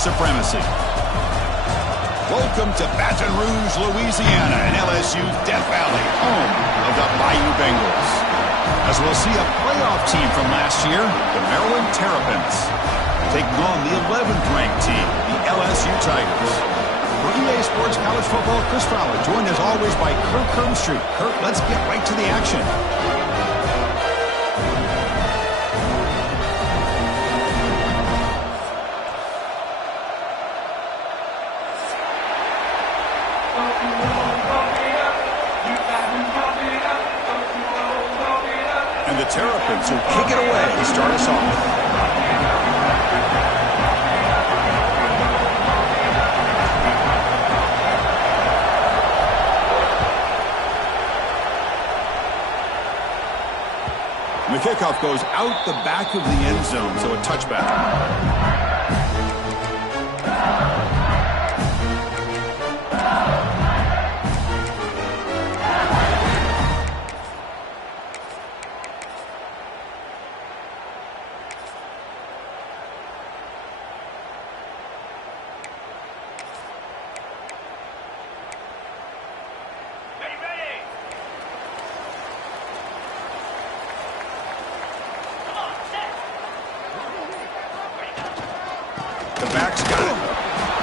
supremacy. Welcome to Baton Rouge, Louisiana, in LSU's Death Valley, home of the Bayou Bengals. As we'll see a playoff team from last year, the Maryland Terrapins, taking on the 11th ranked team, the LSU Tigers. For EA Sports College Football, Chris Fowler, joined as always by Kirk Herbstreit. Kirk, let's get right to the action. And the Terrapins will kick it away to start us off. The kickoff goes out the back of the end zone, so a touchback. The back's got it.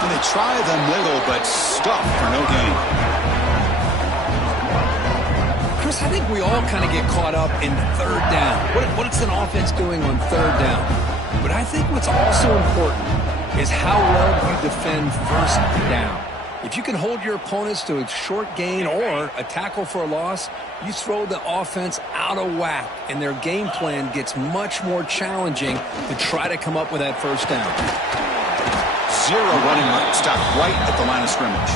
And they try the middle, but stuffed for no gain. Chris, I think we all kind of get caught up in third down. What's an offense doing on third down? But I think what's also important is how well you defend first down. If you can hold your opponents to a short gain or a tackle for a loss, you throw the offense out of whack, and their game plan gets much more challenging to try to come up with that first down. Zero running stop right at the line of scrimmage.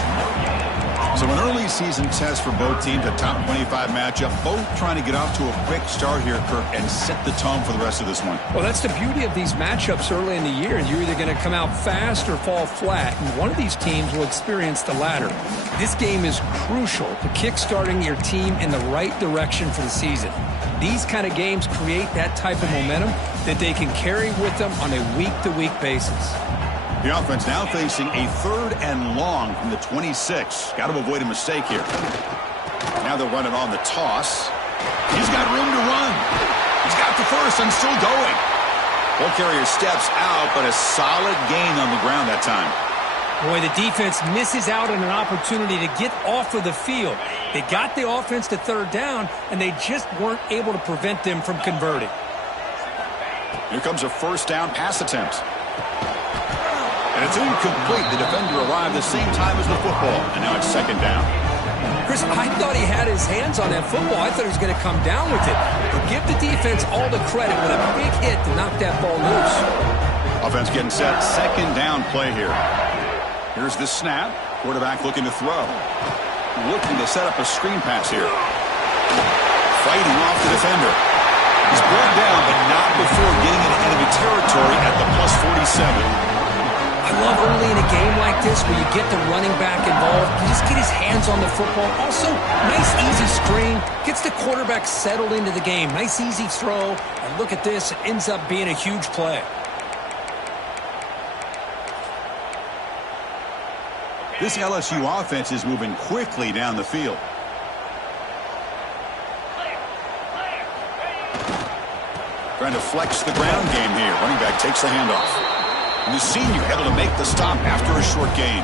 So an early season test for both teams, a top 25 matchup, both trying to get off to a quick start here, Kirk, and set the tone for the rest of this one. Well, that's the beauty of these matchups early in the year. You're either going to come out fast or fall flat, and one of these teams will experience the latter. This game is crucial to kick-starting your team in the right direction for the season. These kind of games create that type of momentum that they can carry with them on a week-to-week basis. The offense now facing a 3rd and long from the 26. Got to avoid a mistake here. Now they'll run it on the toss. He's got room to run. He's got the first and still going. Ball carrier steps out, but a solid gain on the ground that time. Boy, the defense misses out on an opportunity to get off of the field. They got the offense to third down, and they just weren't able to prevent them from converting. Here comes a first down pass attempt. And it's incomplete. The defender arrived the same time as the football, and now it's 2nd down. Chris, I thought he had his hands on that football. I thought he was going to come down with it. But give the defense all the credit with a big hit to knock that ball loose. Offense getting set. 2nd down play here. Here's the snap. Quarterback looking to throw. Looking to set up a screen pass here. Fighting off the defender. He's brought down, but not before getting into enemy territory at the +47. I love early in a game like this where you get the running back involved. You just get his hands on the football. Also, nice easy screen. Gets the quarterback settled into the game. Nice easy throw. And look at this. It ends up being a huge play. This LSU offense is moving quickly down the field. Trying to flex the ground game here. Running back takes the handoff. And the senior able to make the stop after a short gain.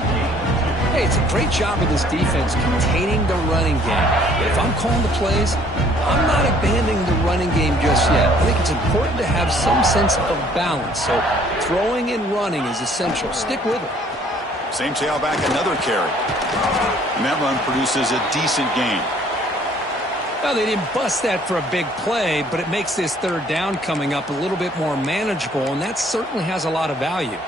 Hey, it's a great job of this defense containing the running game. But if I'm calling the plays, I'm not abandoning the running game just yet. I think it's important to have some sense of balance. So throwing and running is essential. Stick with it. Same tailback, another carry. And that run produces a decent gain. Well, they didn't bust that for a big play, but it makes this 3rd down coming up a little bit more manageable, and that certainly has a lot of value.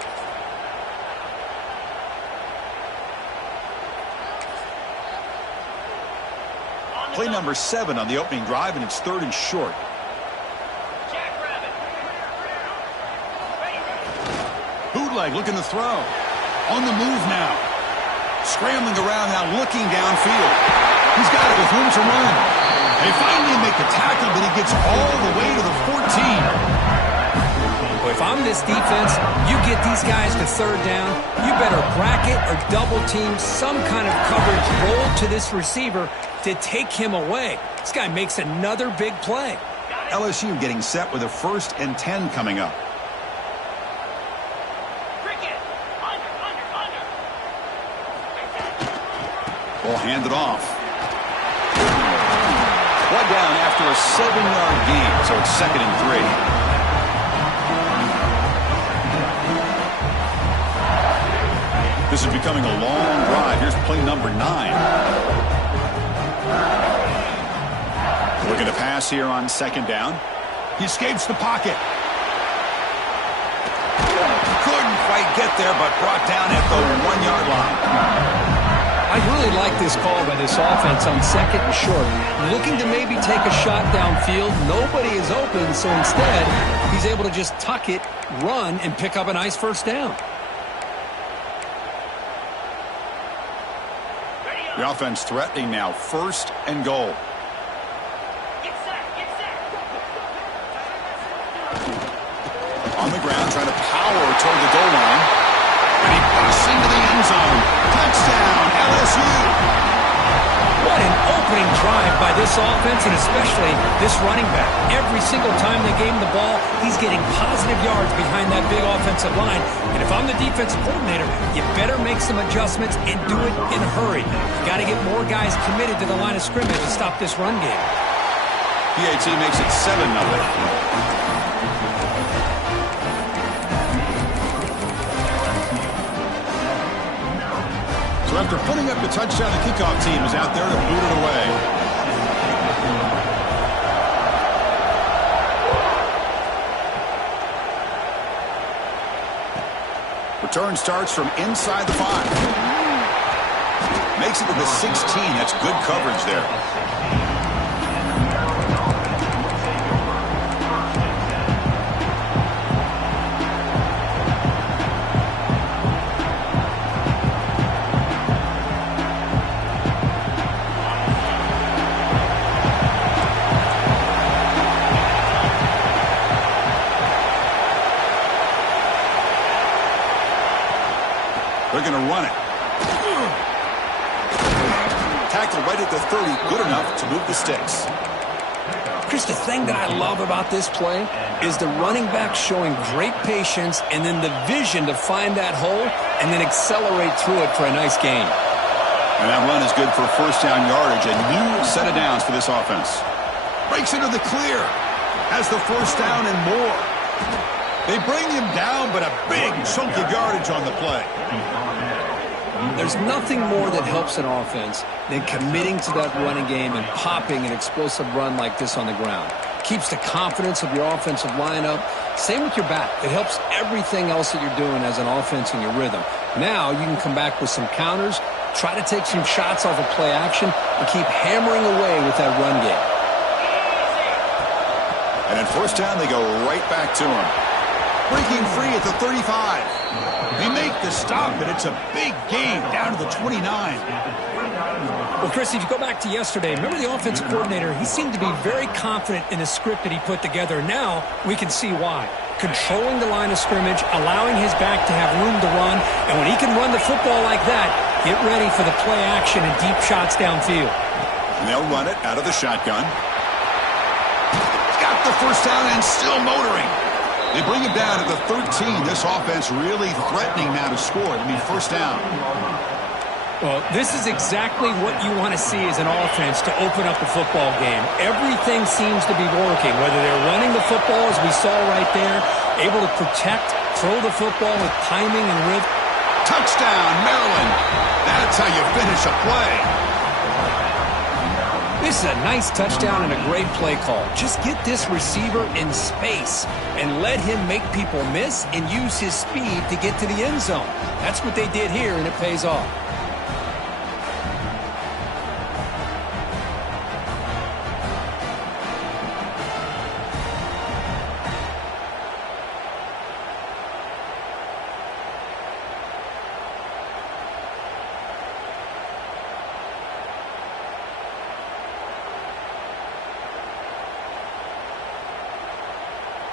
Play number 7 on the opening drive, and it's 3rd and short. Bootleg looking to throw. On the move now. Scrambling around now, looking downfield. He's got it with room to run. They finally make the tackle, but he gets all the way to the 14. Boy, if I'm this defense, you get these guys to third down, you better bracket or double team some kind of coverage roll to this receiver to take him away. This guy makes another big play. LSU getting set with a 1st and 10 coming up. Ball handed off. One down after a 7-yard gain, so it's 2nd and 3. This is becoming a long drive. Here's play number 9. Looking to pass here on 2nd down. He escapes the pocket. Couldn't quite get there, but brought down at the 1-yard line. I really like this call by this offense on 2nd and short. Looking to maybe take a shot downfield. Nobody is open, so instead, he's able to just tuck it, run, and pick up a nice 1st down. The offense threatening now, 1st and goal. On the ground, trying to power toward the goal line. And he busts into the end zone. Touchdown, LSU. What an opening drive by this offense, and especially this running back. Every single time they gave him the ball, he's getting positive yards behind that big offensive line. And if I'm the defensive coordinator, you better make some adjustments and do it in a hurry. You got to get more guys committed to the line of scrimmage to stop this run game. PAT makes it 7-0. So after putting up the touchdown, the kickoff team is out there to boot it away. Return starts from inside the 5. Makes it to the 16. That's good coverage there. They're going to run it. Tackle right at the 30, good enough to move the sticks. Chris, the thing that I love about this play is the running back showing great patience and then the vision to find that hole and then accelerate through it for a nice gain. And that run is good for 1st down yardage. A new set of downs for this offense. Breaks into the clear. Has the 1st down and more. They bring him down, but a big chunk of yardage on the play. There's nothing more that helps an offense than committing to that running game and popping an explosive run like this on the ground. Keeps the confidence of your offensive lineup. Same with your back. It helps everything else that you're doing as an offense in your rhythm. Now you can come back with some counters, try to take some shots off of play action, and keep hammering away with that run game. And at 1st down, they go right back to him. Breaking free at the 35. They make the stop, but it's a big gain down to the 29. Well, Chris, if you go back to yesterday, remember the offensive coordinator, he seemed to be very confident in the script that he put together. Now we can see why. Controlling the line of scrimmage, allowing his back to have room to run, and when he can run the football like that, get ready for the play action and deep shots downfield. And they'll run it out of the shotgun. Got the 1st down and still motoring. They bring him down at the 13. This offense really threatening now to score. It'll be 1st down. Well, this is exactly what you want to see as an offense to open up the football game. Everything seems to be working, whether they're running the football, as we saw right there, able to protect, throw the football with timing and rhythm. Touchdown, Maryland. That's how you finish a play. This is a nice touchdown and a great play call. Just get this receiver in space and let him make people miss and use his speed to get to the end zone. That's what they did here, and it pays off.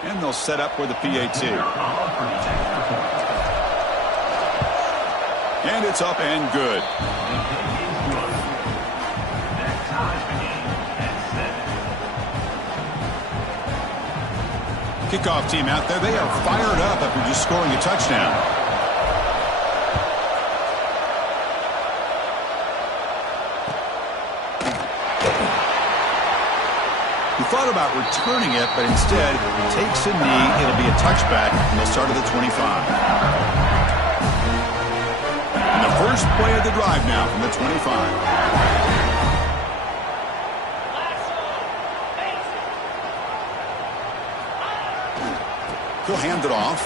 And they'll set up with a PAT. And it's up and good. Kickoff team out there. They are fired up after just scoring a touchdown. Thought about returning it, but instead takes a knee. It'll be a touchback, and they'll start at the 25. And the first play of the drive now from the 25. He'll hand it off.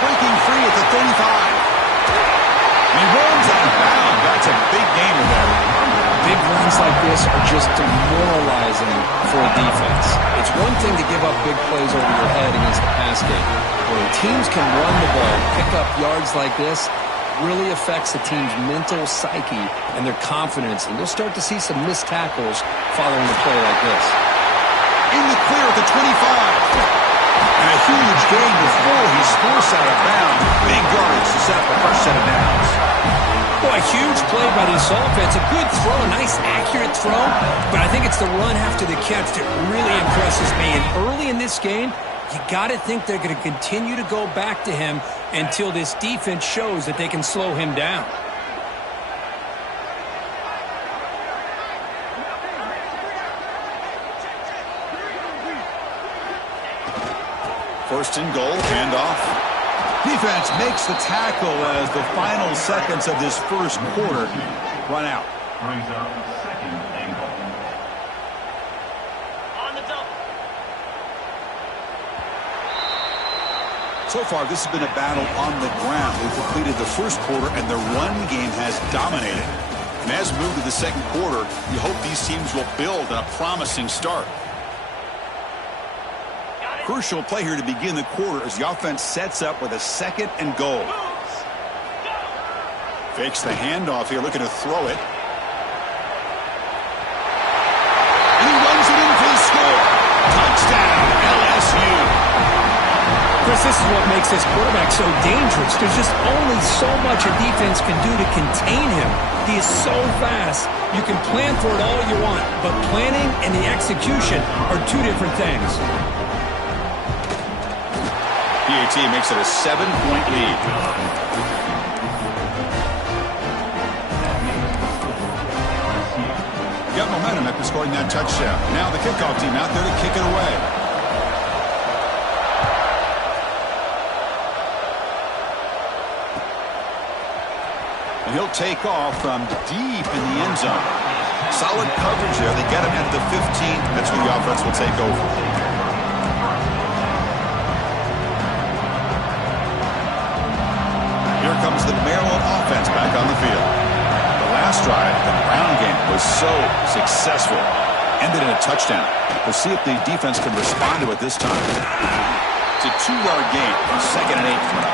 Breaking free at the 35. And he runs out of bounds. That's a big gainer there. Big runs like this are just demoralizing for a defense. It's one thing to give up big plays over your head against the pass game. When teams can run the ball, pick up yards like this, really affects a team's mental psyche and their confidence. And you'll start to see some missed tackles following a play like this. In the clear at the 25. And a huge gain before he's forced out of bounds. Big yardage to set up the first set of downs. Boy, a huge play by this offense. A good throw, a nice accurate throw. But I think it's the run after the catch that really impresses me. And early in this game, you got to think they're going to continue to go back to him until this defense shows that they can slow him down. First and goal, handoff. Defense makes the tackle as the final seconds of this first quarter run out. Brings up second and goal. On the double. So far, this has been a battle on the ground. We've completed the first quarter, and the run game has dominated. And as we move to the second quarter, you hope these teams will build on a promising start. Crucial play here to begin the quarter as the offense sets up with a second and goal. Fakes the handoff here, looking to throw it. And he runs it in for the score. Touchdown, LSU. Chris, this is what makes this quarterback so dangerous. There's just only so much a defense can do to contain him. He is so fast. You can plan for it all you want, but planning and the execution are two different things. PAT makes it a 7-point lead. Got momentum after scoring that touchdown. Now the kickoff team out there to kick it away. And he'll take off from deep in the end zone. Solid coverage there. They get him at the 15. That's where the offense will take over. Here comes the Maryland offense back on the field. The last drive, the ground game, was so successful. Ended in a touchdown. We'll see if the defense can respond to it this time. It's a 2-yard gain. Second and 8 coming up.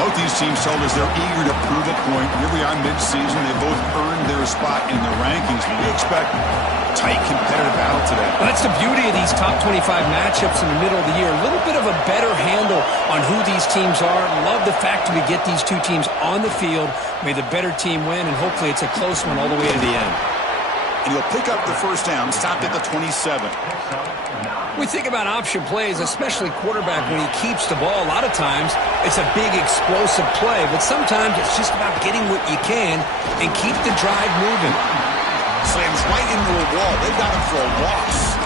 Both these teams told us they're eager to prove a point. Here we are mid-season. They both earned their spot in the rankings. We expect a tight, competitive battle today. Well, that's the beauty of these top 25 matchups in the middle of the year. A little bit of a better handle on who these teams are. Love the fact that we get these two teams on the field. May the better team win, and hopefully it's a close one all the way to the end. And he'll pick up the first down, stopped at the 27. We think about option plays, especially quarterback when he keeps the ball. A lot of times it's a big explosive play, but sometimes it's just about getting what you can and keep the drive moving. Slams right into a wall. They got him for a loss.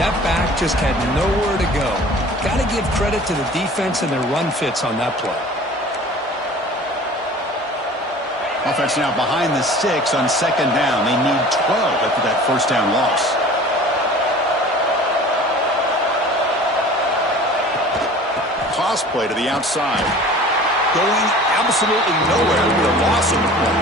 That back just had nowhere to go. Got to give credit to the defense and their run fits on that play. Offense now behind the 6 on second down. They need 12 after that first down loss. Toss play to the outside. Going absolutely nowhere with a loss on the play.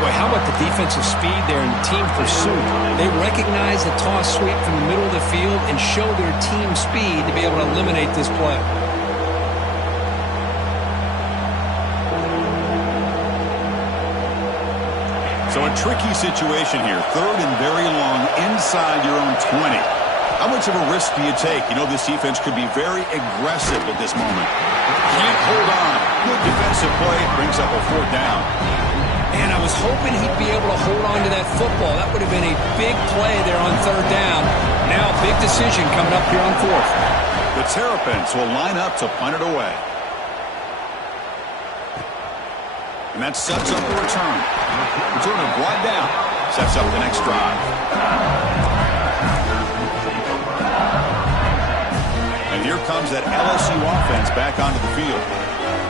Boy, how about the defensive speed there and team pursuit? They recognize the toss sweep from the middle of the field and show their team speed to be able to eliminate this play. So a tricky situation here. Third and very long inside your own 20. How much of a risk do you take? You know this defense could be very aggressive at this moment. Can't hold on. Good defensive play. Brings up a 4th down. And I was hoping he'd be able to hold on to that football. That would have been a big play there on 3rd down. Now big decision coming up here on 4th. The Terrapins will line up to punt it away. And that sets up the return. Returner brought down. Sets up the next drive. And here comes that LSU offense back onto the field.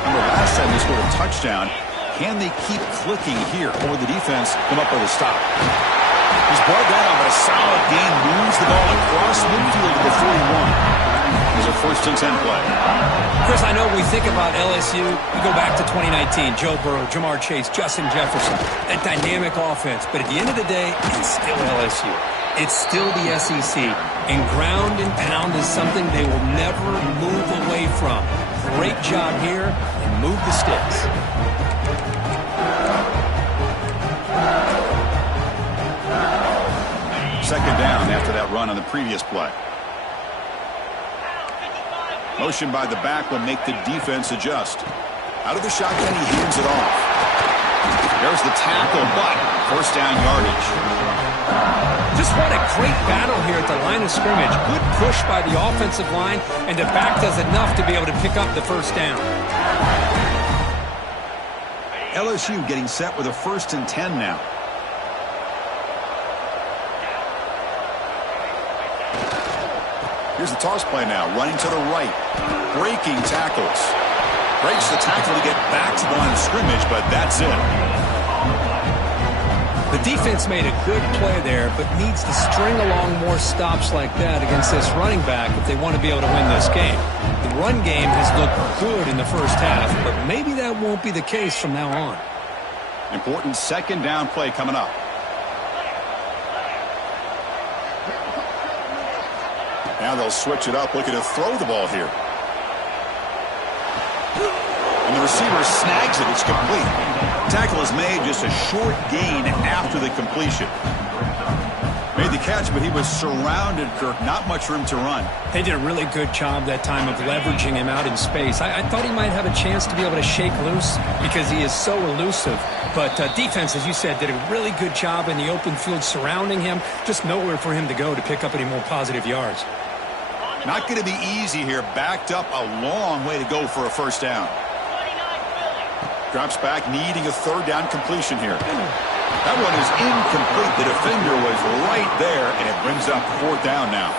Remember, last time they scored a touchdown. Can they keep clicking here, or will the defense come up with a stop? He's brought down, but a solid gain moves the ball across midfield to the 41. There's a 1st and 10 play. Chris, I know we think about LSU. We go back to 2019. Joe Burrow, Jamar Chase, Justin Jefferson. That dynamic offense. But at the end of the day, it's still LSU. It's still the SEC. And ground and pound is something they will never move away from. Great job here, and move the sticks. Second down after that run on the previous play. Motion by the back will make the defense adjust. Out of the shotgun, he hands it off. There's the tackle, but 1st down yardage. Just what a great battle here at the line of scrimmage. Good push by the offensive line, and the back does enough to be able to pick up the 1st down. LSU getting set with a 1st and 10 now. Here's the toss play now, running to the right. Breaking tackles. Breaks the tackle to get back to the line of scrimmage, but that's it. The defense made a good play there, but needs to string along more stops like that against this running back if they want to be able to win this game. The run game has looked good in the 1st half, but maybe that won't be the case from now on. Important 2nd down play coming up. Now they'll switch it up, looking to throw the ball here. And the receiver snags it. It's complete. Tackle is made, just a short gain after the completion. Made the catch, but he was surrounded, Kirk. Not much room to run. They did a really good job that time of leveraging him out in space. I thought he might have a chance to be able to shake loose because he is so elusive. But defense, as you said, did a really good job in the open field surrounding him. Just nowhere for him to go to pick up any more positive yards. Not going to be easy here. Backed up a long way to go for a 1st down. Drops back, needing a 3rd down completion here. That one is incomplete. The defender was right there, and it brings up 4th down now.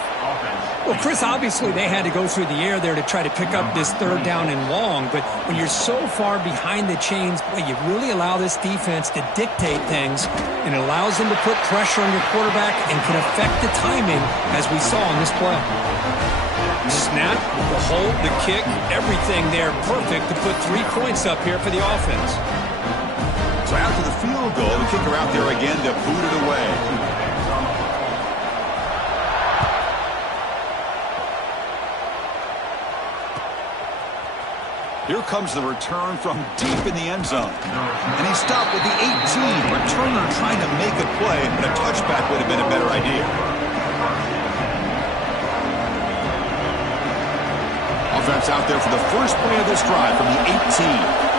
Well, Chris, obviously they had to go through the air there to try to pick up this 3rd down and long, but when you're so far behind the chains, boy, you really allow this defense to dictate things, and it allows them to put pressure on your quarterback and can affect the timing, as we saw in this play. Snap, the hold, the kick, everything there perfect to put 3 points up here for the offense. So after the field goal, the kicker out there again to boot it away. Here comes the return from deep in the end zone. And he stopped with the 18. Returner trying to make a play, but a touchback would have been a better idea. Offense out there for the first play of this drive from the 18.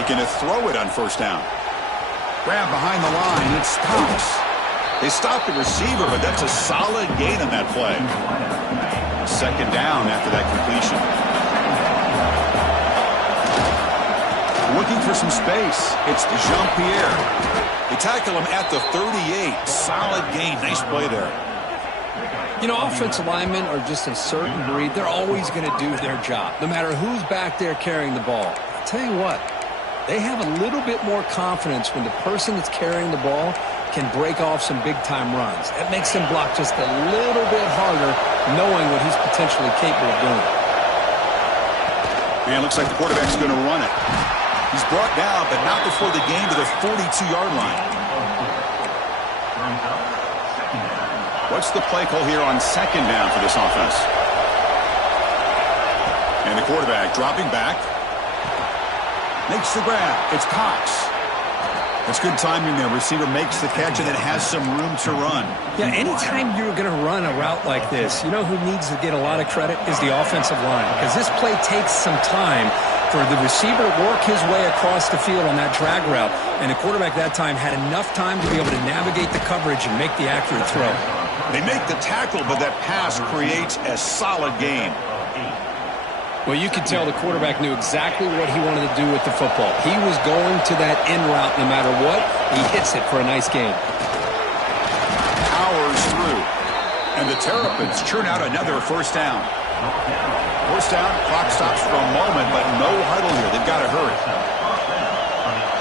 Looking to throw it on 1st down. Grab behind the line. It stops. They stopped the receiver, but that's a solid gain on that play. 2nd down after that completion. Looking for some space. It's Jean-Pierre. They tackle him at the 38. Solid gain. Nice play there. You know, offensive linemen are just a certain breed. They're always going to do their job, no matter who's back there carrying the ball. I'll tell you what, they have a little bit more confidence when the person that's carrying the ball can break off some big-time runs. That makes him block just a little bit harder, knowing what he's potentially capable of doing. And it looks like the quarterback's going to run it. He's brought down, but not before the gain to the 42-yard line. What's the play call here on 2nd down for this offense? And the quarterback dropping back. Makes the grab. It's Cox. That's good timing there. Receiver makes the catch and it has some room to run. Yeah, anytime you're going to run a route like this, you know who needs to get a lot of credit is the offensive line, because this play takes some time for the receiver to work his way across the field on that drag route, and the quarterback that time had enough time to be able to navigate the coverage and make the accurate throw. They make the tackle, but that pass creates a solid gain. Well, you could tell the quarterback knew exactly what he wanted to do with the football. He was going to that in route no matter what. He hits it for a nice gain. Powers through. And the Terrapins churn out another first down. First down, clock stops for a moment, but no huddle here. They've got to hurry.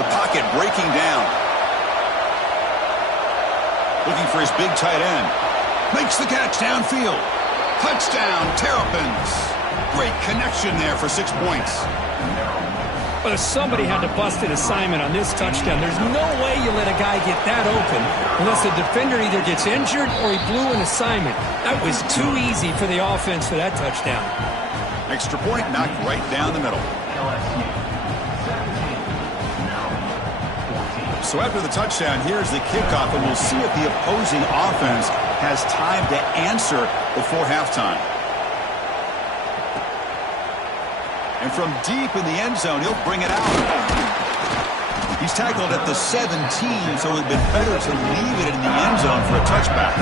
The pocket breaking down. Looking for his big tight end. Makes the catch downfield. Touchdown, Terrapins. Great connection there for 6 points. But somebody had to bust an assignment on this touchdown. There's no way you let a guy get that open unless the defender either gets injured or he blew an assignment. That was too easy for the offense for that touchdown. Extra point knocked right down the middle. So after the touchdown, here's the kickoff, and we'll see if the opposing offense has time to answer before halftime. And from deep in the end zone, he'll bring it out. He's tackled at the 17, so it would have been better to leave it in the end zone for a touchback.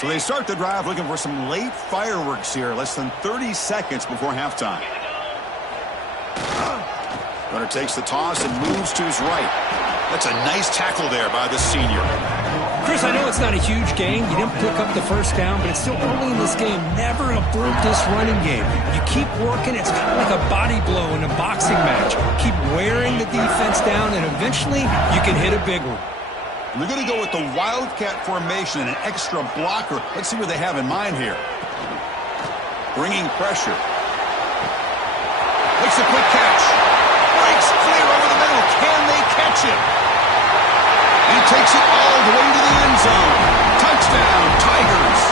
So they start the drive looking for some late fireworks here, less than 30 seconds before halftime. Runner takes the toss and moves to his right. That's a nice tackle there by the senior. Chris, I know it's not a huge gain. You didn't pick up the first down, but it's still early in this game. Never abort this running game. You keep working. It's kind of like a body blow in a boxing match. Keep wearing the defense down, and eventually you can hit a big one. They're going to go with the Wildcat formation and an extra blocker. Let's see what they have in mind here. Bringing pressure. Makes a quick catch. Breaks clear over the middle. Can they catch him? He takes it all the way to the end zone. Touchdown, Tigers.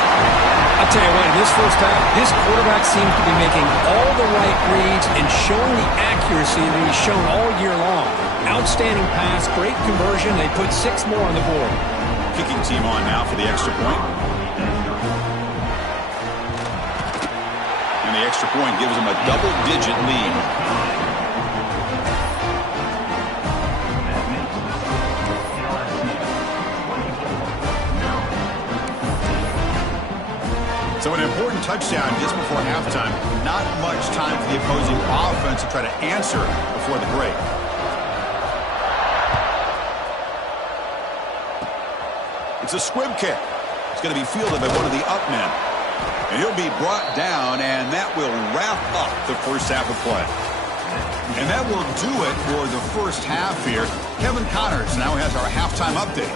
I'll tell you what, in this first half, this quarterback seems to be making all the right reads and showing the accuracy that he's shown all year long. Outstanding pass, great conversion. They put 6 more on the board. Kicking team on now for the extra point. And the extra point gives them a double-digit lead. So an important touchdown just before halftime. Not much time for the opposing offense to try to answer before the break. It's a squib kick. It's going to be fielded by one of the up men. And he'll be brought down, and that will wrap up the first half of play. And that will do it for the first half here. Kevin Connors now has our halftime update.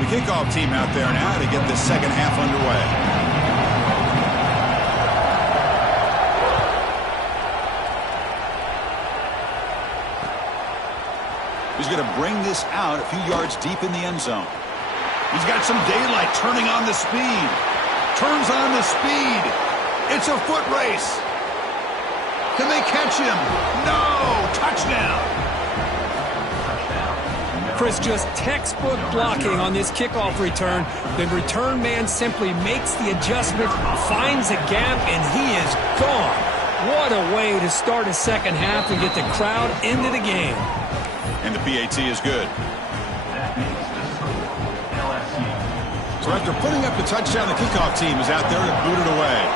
The kickoff team out there now to get the second half underway. He's going to bring this out a few yards deep in the end zone. He's got some daylight, turning on the speed. Turns on the speed. It's a foot race. Can they catch him? No! Touchdown! Chris, just textbook blocking on this kickoff return. The return man simply makes the adjustment, finds a gap, and he is gone. What a way to start a second half and get the crowd into the game. And the PAT is good. So after putting up the touchdown, the kickoff team is out there to boot it away.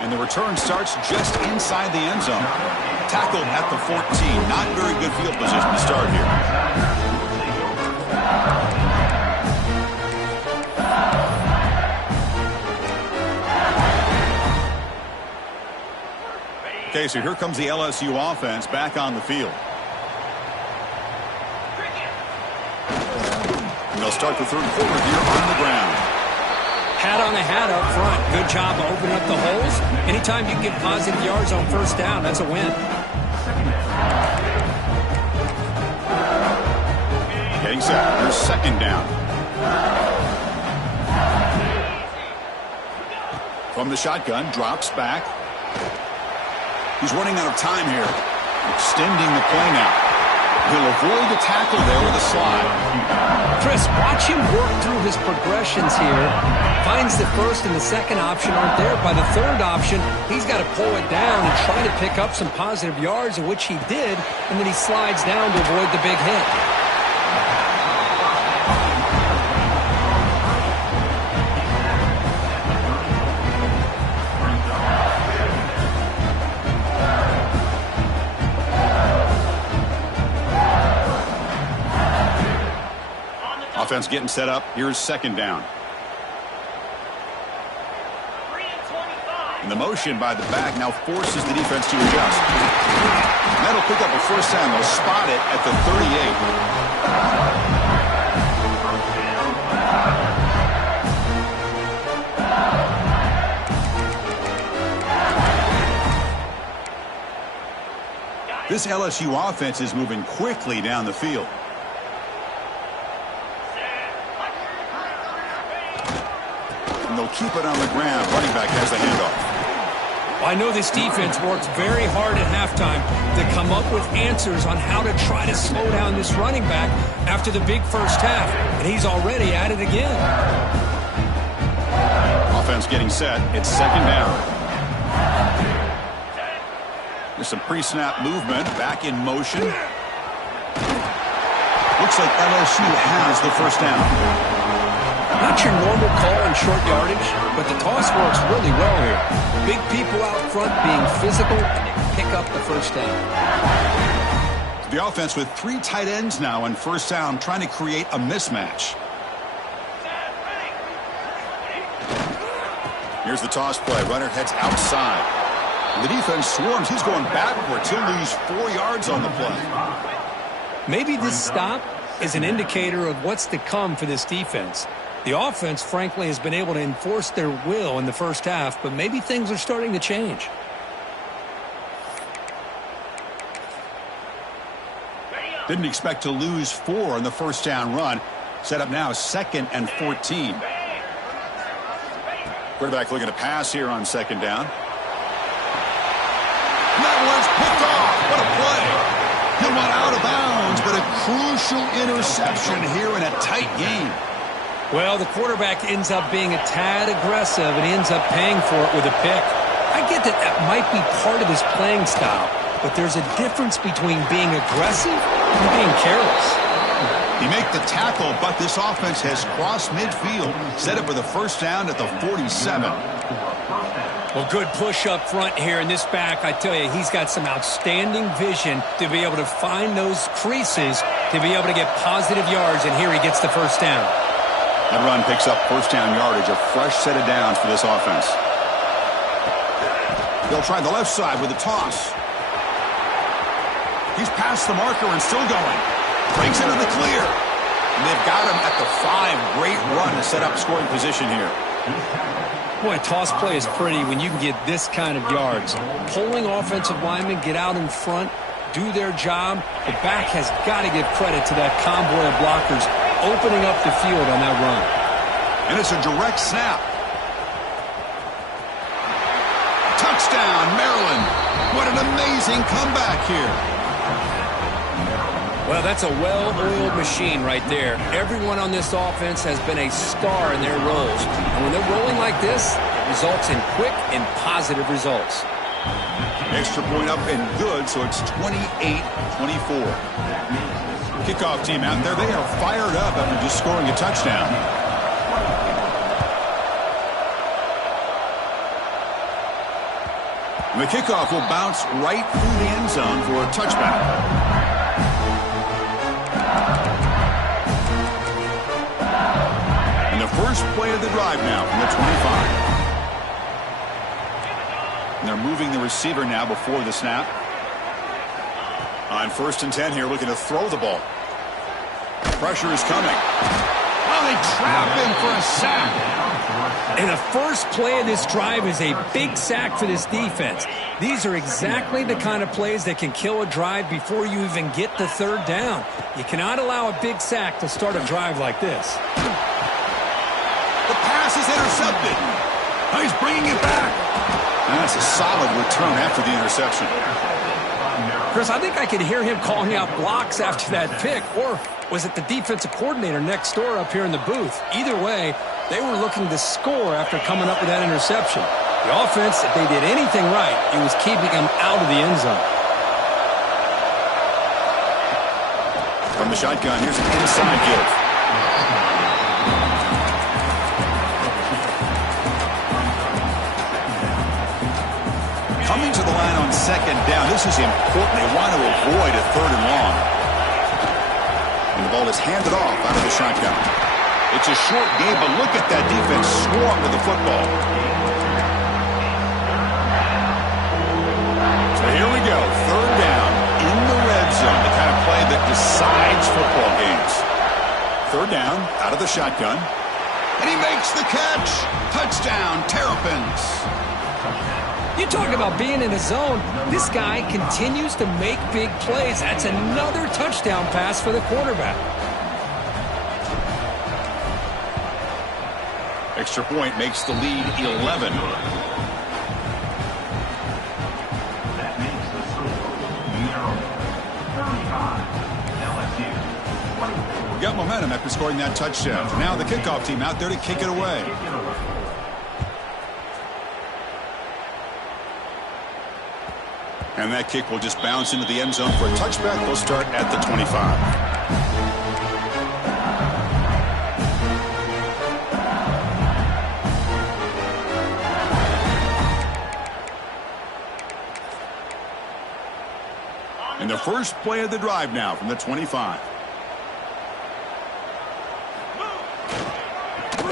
And the return starts just inside the end zone. Tackled at the 14. Not very good field position to start here. Okay, so here comes the LSU offense back on the field. And they'll start the third quarter here on the ground. Hat on a had up front. Good job of opening up the holes. Anytime you can get positive yards on first down, that's a win. Getting set. Here's second down. From the shotgun, drops back. He's running out of time here. Extending the play now. He'll avoid the tackle there with a slide. Chris, watch him work through his progressions here. Finds the first and the second option aren't there. By the third option, he's got to pull it down and try to pick up some positive yards, of which he did, and then he slides down to avoid the big hit. Offense getting set up. Here's second down. And the motion by the back now forces the defense to adjust. And that'll pick up a first down. They'll spot it at the 38. This LSU offense is moving quickly down the field. And they'll keep it on the ground. Running back has the handoff. I know this defense worked very hard at halftime to come up with answers on how to try to slow down this running back after the big first half, and he's already at it again. Offense getting set. It's second down. There's some pre-snap movement. Back in motion. Looks like LSU has the first down. Not your normal call in short yardage, but the toss works really well here. Big people out front being physical, and they pick up the first down. The offense with 3 tight ends now on first down, trying to create a mismatch. Here's the toss play. Runner heads outside. The defense swarms. He's going backwards. He'll lose 4 yards on the play. Maybe this stop is an indicator of what's to come for this defense. The offense, frankly, has been able to enforce their will in the first half, but maybe things are starting to change. Didn't expect to lose 4 on the first down run. Set up now 2nd and 14. Quarterback looking to pass here on second down. And that one's picked off. What a play. He'll run out of bounds, but a crucial interception here in a tight game. Well, the quarterback ends up being a tad aggressive, and he ends up paying for it with a pick. I get that that might be part of his playing style, but there's a difference between being aggressive and being careless. He make the tackle, but this offense has crossed midfield, set up for the first down at the 47. Well, good push up front here in this back. I tell you, he's got some outstanding vision to be able to find those creases to be able to get positive yards, and here he gets the first down. That run picks up first down yardage, a fresh set of downs for this offense. They'll try the left side with a toss. He's past the marker and still going. Breaks into the clear. And they've got him at the 5. Great run to set up scoring position here. Boy, toss play is pretty when you can get this kind of yards. Pulling offensive linemen, get out in front, do their job. The back has got to give credit to that convoy of blockers opening up the field on that run. And it's a direct snap. Touchdown, Maryland. What an amazing comeback here. Well, that's a well-oiled machine right there. Everyone on this offense has been a star in their roles. And when they're rolling like this, it results in quick and positive results. Extra point up and good, so it's 28-24. Kickoff team out there. They are fired up after just scoring a touchdown. And the kickoff will bounce right through the end zone for a touchback. And the first play of the drive now from the 25. And they're moving the receiver now before the snap. On 1st and 10 here, looking to throw the ball. Pressure is coming. Oh, Oh, they trap him for a sack. And the first play of this drive is a big sack for this defense. These are exactly the kind of plays that can kill a drive before you even get to third down. You cannot allow a big sack to start a drive like this. The pass is intercepted. Oh, he's bringing it back. And that's a solid return after the interception. Chris, I think I could hear him calling out blocks after that pick. Or was it the defensive coordinator next door up here in the booth? Either way, they were looking to score after coming up with that interception. The offense, if they did anything right, it was keeping them out of the end zone. From the shotgun, here's an inside give. Coming to the line on second down. This is important. They want to avoid a third and long. And the ball is handed off out of the shotgun. It's a short game, but look at that defense swarm with the football. So here we go. Third down in the red zone. The kind of play that decides football games. Third down out of the shotgun. And he makes the catch. Touchdown, Terrapins. You talk about being in a zone. This guy continues to make big plays. That's another touchdown pass for the quarterback. Extra point makes the lead 11. That makes the score narrow. 35, LSU. 24. Got momentum after scoring that touchdown. Now the kickoff team out there to kick it away. And that kick will just bounce into the end zone for a touchback. They'll start at the 25. And the first play of the drive now from the 25.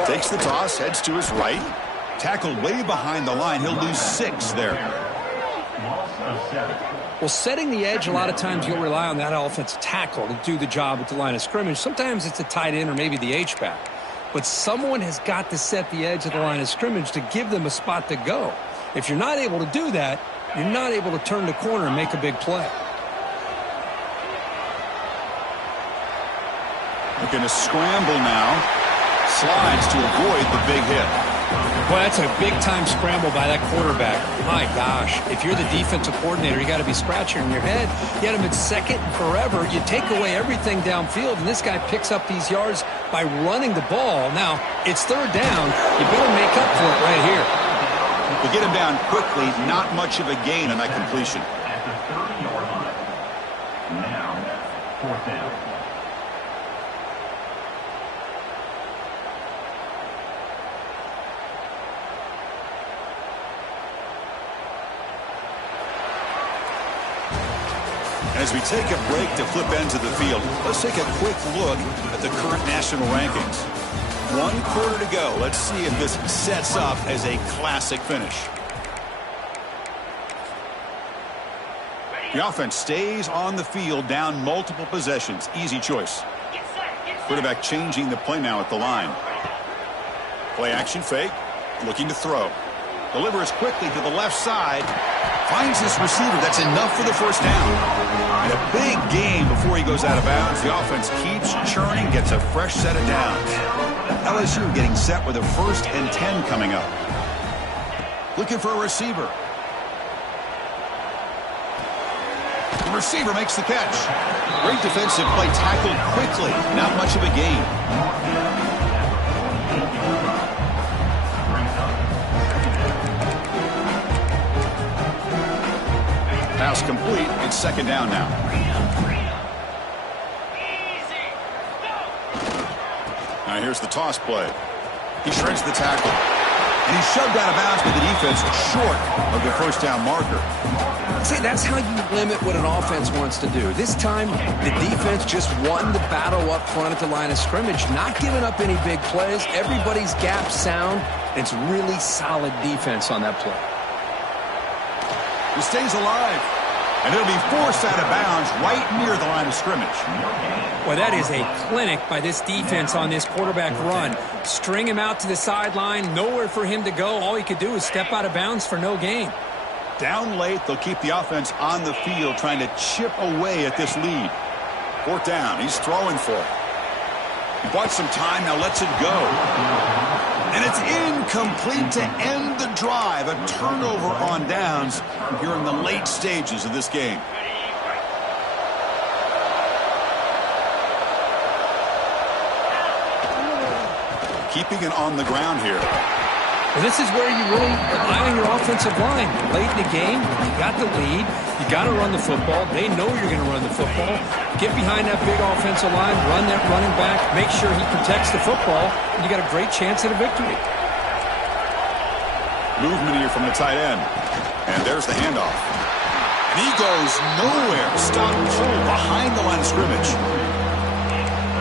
Takes the toss, heads to his right. Tackled way behind the line. He'll lose 6 there. Well, setting the edge, a lot of times you'll rely on that offensive tackle to do the job at the line of scrimmage. Sometimes it's a tight end or maybe the H-back. But someone has got to set the edge of the line of scrimmage to give them a spot to go. If you're not able to do that, you're not able to turn the corner and make a big play. Looking to scramble now. Slides to avoid the big hit. Well, that's a big-time scramble by that quarterback. My gosh, if you're the defensive coordinator, you got to be scratching your head. You had him in second forever. You take away everything downfield, and this guy picks up these yards by running the ball. Now, it's third down. You better make up for it right here. To get him down quickly, not much of a gain on that completion. At the 30-yard line. Now, fourth down. As we take a break to flip ends of the field, let's take a quick look at the current national rankings. 1 quarter to go. Let's see if this sets up as a classic finish. The offense stays on the field, down multiple possessions. Easy choice. Quarterback changing the play now at the line. Play action fake. Looking to throw. Delivers quickly to the left side. Finds his receiver. That's enough for the first down. And a big game before he goes out of bounds. The offense keeps churning, gets a fresh set of downs. LSU getting set with a 1st and 10 coming up. Looking for a receiver. The receiver makes the catch. Great defensive play, tackled quickly. Not much of a gain. Pass complete. It's second down now. Now here's the toss play. He shreds the tackle. And he's shoved out of bounds by the defense short of the first down marker. See, that's how you limit what an offense wants to do. This time, the defense just won the battle up front at the line of scrimmage, not giving up any big plays. Everybody's gap sound. It's really solid defense on that play. He stays alive. And it'll be forced out of bounds right near the line of scrimmage. Well, that is a clinic by this defense on this quarterback run. String him out to the sideline, nowhere for him to go. All he could do is step out of bounds for no gain. Down late, they'll keep the offense on the field trying to chip away at this lead. 4th down, he's throwing for it. He bought some time, now lets it go. And it's incomplete to end the drive. A turnover on downs here in the late stages of this game. Keeping it on the ground here. Well, this is where you really rely on your offensive line. Late in the game, you got the lead. You got to run the football. They know you're going to run the football. Get behind that big offensive line, run that running back, make sure he protects the football, and you got a great chance at a victory. Movement here from the tight end. And there's the handoff. And he goes nowhere. Stop cold behind the line of scrimmage.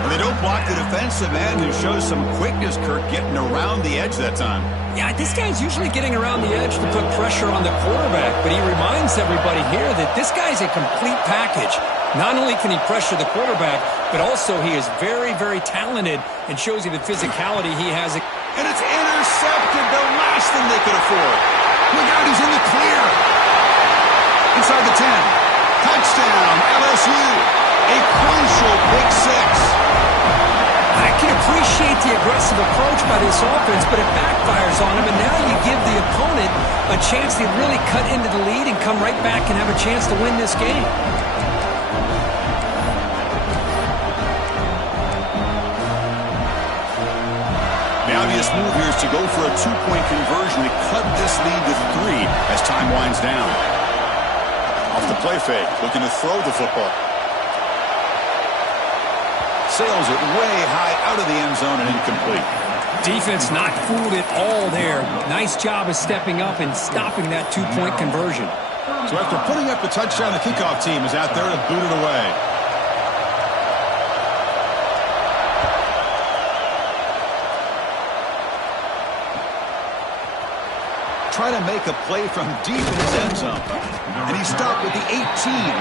And they don't block the defensive end, who shows some quickness, Kirk, getting around the edge that time. Yeah, this guy's usually getting around the edge to put pressure on the quarterback, but he reminds everybody here that this guy's a complete package. Not only can he pressure the quarterback, but also he is very, very talented and shows you the physicality he has. And it's intercepted, the last thing they could afford. Look out, he's in the clear. Inside the 10. Touchdown, LSU. A crucial pick 6. I can appreciate the aggressive approach by this offense, but it backfires on him, and now you give the opponent a chance to really cut into the lead and come right back and have a chance to win this game. The obvious move here is to go for a 2-point conversion to cut this lead to 3 as time winds down. Off the play fake, looking to throw the football. Sails it way high out of the end zone and incomplete. Defense not fooled at all there. Nice job of stepping up and stopping that 2-point conversion. So after putting up a touchdown, the kickoff team is out there to boot it away. Try to make a play from deep in his end zone. And he stopped with the 18.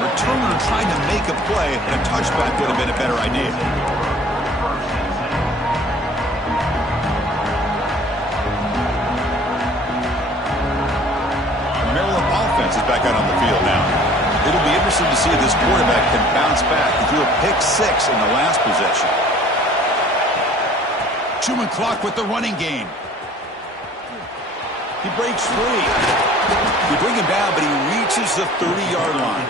Returner trying to make a play, and a touchback would have been a better idea. The Maryland offense is back out on the field now. It'll be interesting to see if this quarterback can bounce back. He threw a pick 6 in the last possession. Chewing clock with the running game. He breaks free. You bring him down, but he reaches the 30-yard line.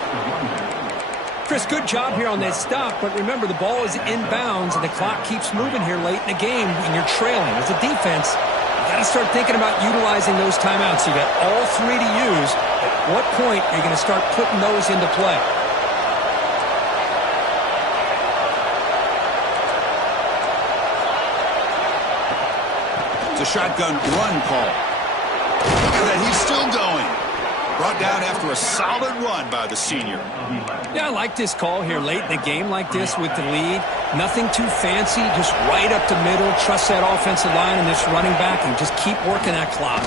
Chris, good job here on that stop, but remember, the ball is inbounds, and the clock keeps moving here late in the game, and you're trailing. As a defense, you got to start thinking about utilizing those timeouts. You got all 3 to use. At what point are you going to start putting those into play? It's a shotgun run call. Look at that, he's still going. Brought down after a solid run by the senior. Yeah, I like this call here late in the game like this with the lead. Nothing too fancy, just right up the middle. Trust that offensive line and this running back and just keep working that clock.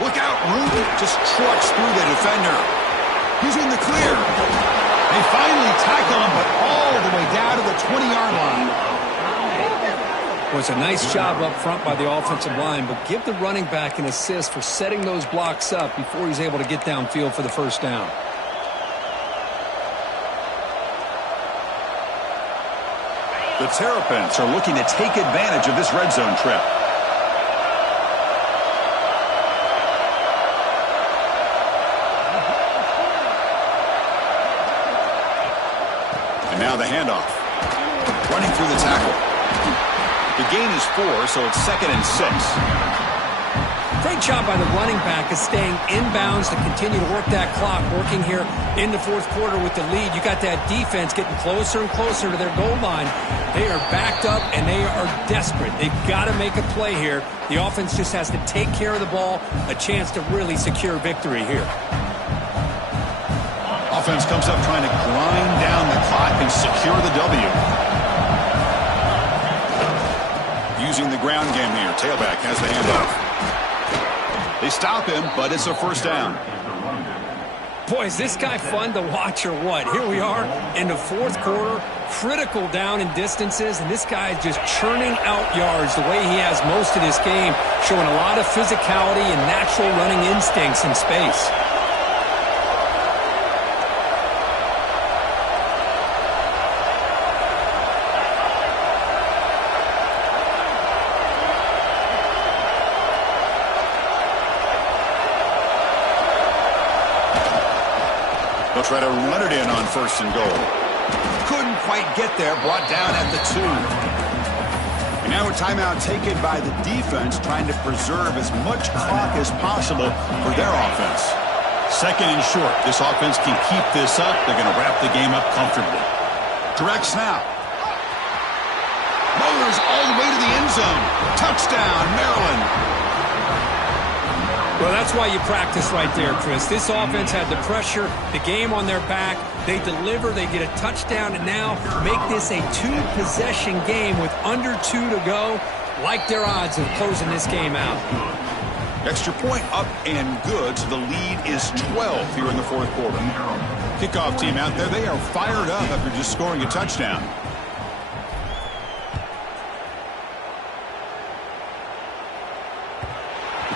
Look out, Rudy just trucks through the defender. He's in the clear. They finally tackle him, but all the way down to the 20-yard line. Was a nice job up front by the offensive line, but give the running back an assist for setting those blocks up before he's able to get downfield for the first down. The Terrapins are looking to take advantage of this red zone trip. And now the handoff. Running through the tackle. The gain is 4, so it's 2nd and 6. Great job by the running back of staying inbounds to continue to work that clock, working here in the 4th quarter with the lead. You got that defense getting closer and closer to their goal line. They are backed up, and they are desperate. They've got to make a play here. The offense just has to take care of the ball, a chance to really secure victory here. Offense comes up trying to grind down the clock and secure the W. Using the ground game here. Tailback has the handoff. They stop him, but it's a first down. Boy, is this guy fun to watch or what? Here we are in the fourth quarter, critical down in distances, and this guy is just churning out yards the way he has most of this game, showing a lot of physicality and natural running instincts in space. They'll try to run it in on 1st and goal. Couldn't quite get there, brought down at the 2. And now a timeout taken by the defense, trying to preserve as much clock as possible for their offense. 2nd and short. This offense can keep this up. They're going to wrap the game up comfortably. Direct snap. Motors all the way to the end zone. Touchdown, Maryland. Well, that's why you practice right there, Chris. This offense had the pressure, the game on their back. They deliver, they get a touchdown, and now make this a 2-possession game with under 2 to go. Like their odds of closing this game out. Extra point up and good, so the lead is 12 here in the fourth quarter. Kickoff team out there, they are fired up after just scoring a touchdown.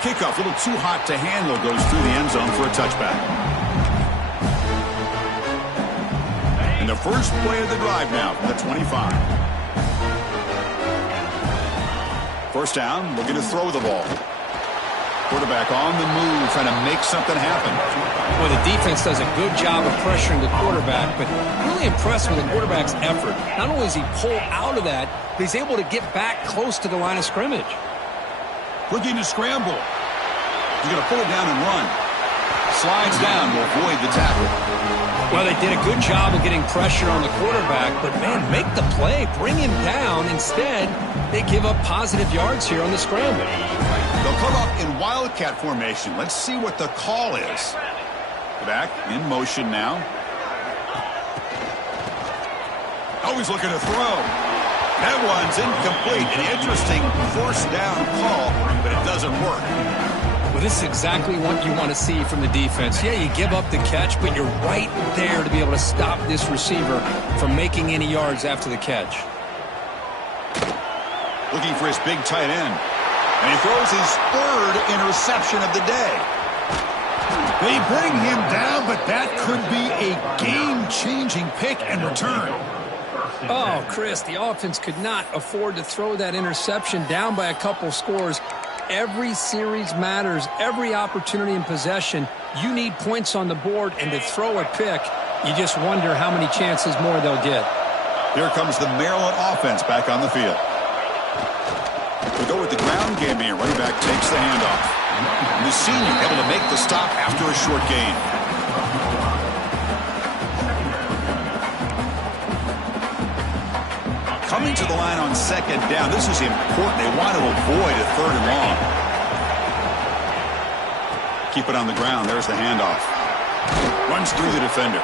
Kickoff, a little too hot to handle, goes through the end zone for a touchback. And the first play of the drive now from the 25. First down, looking to throw the ball. Quarterback on the move, trying to make something happen. Well, the defense does a good job of pressuring the quarterback, but really impressed with the quarterback's effort. Not only is he pulled out of that, but he's able to get back close to the line of scrimmage. Looking to scramble. He's going to pull it down and run. Slides down to avoid the tackle. Well, they did a good job of getting pressure on the quarterback, but, man, make the play. Bring him down. Instead, they give up positive yards here on the scramble. They'll come up in wildcat formation. Let's see what the call is. Back in motion now. Always looking to throw. That one's incomplete. An interesting force down call, but it doesn't work. Well, this is exactly what you want to see from the defense. Yeah, you give up the catch, but you're right there to be able to stop this receiver from making any yards after the catch. Looking for his big tight end. And he throws his 3rd interception of the day. They bring him down, but that could be a game-changing pick and return. Oh, Chris, the offense could not afford to throw that interception down by a couple scores. Every series matters. Every opportunity in possession, you need points on the board, and to throw a pick, you just wonder how many chances more they'll get. Here comes the Maryland offense back on the field. We go with the ground game here. Running back takes the handoff. And the senior able to make the stop after a short gain. Coming to the line on 2nd down. This is important. They want to avoid a 3rd and long. Keep it on the ground. There's the handoff. Runs through the defender.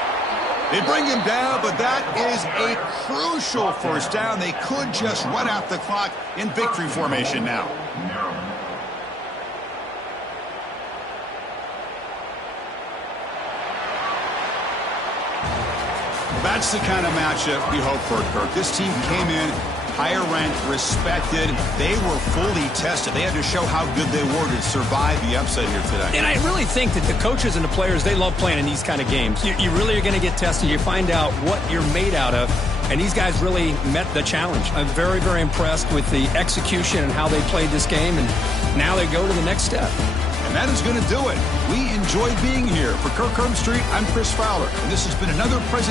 They bring him down, but that is a crucial first down. They could just run out the clock in victory formation now. That's the kind of matchup we hope for, Kirk. This team came in higher ranked, respected. They were fully tested. They had to show how good they were to survive the upset here today. And I really think that the coaches and the players, they love playing in these kind of games. You really are going to get tested. You find out what you're made out of. And these guys really met the challenge. I'm very, very impressed with the execution and how they played this game. And now they go to the next step. And that is going to do it. We enjoyed being here. For Kirk Herbstreit, I'm Chris Fowler. And this has been another presentation.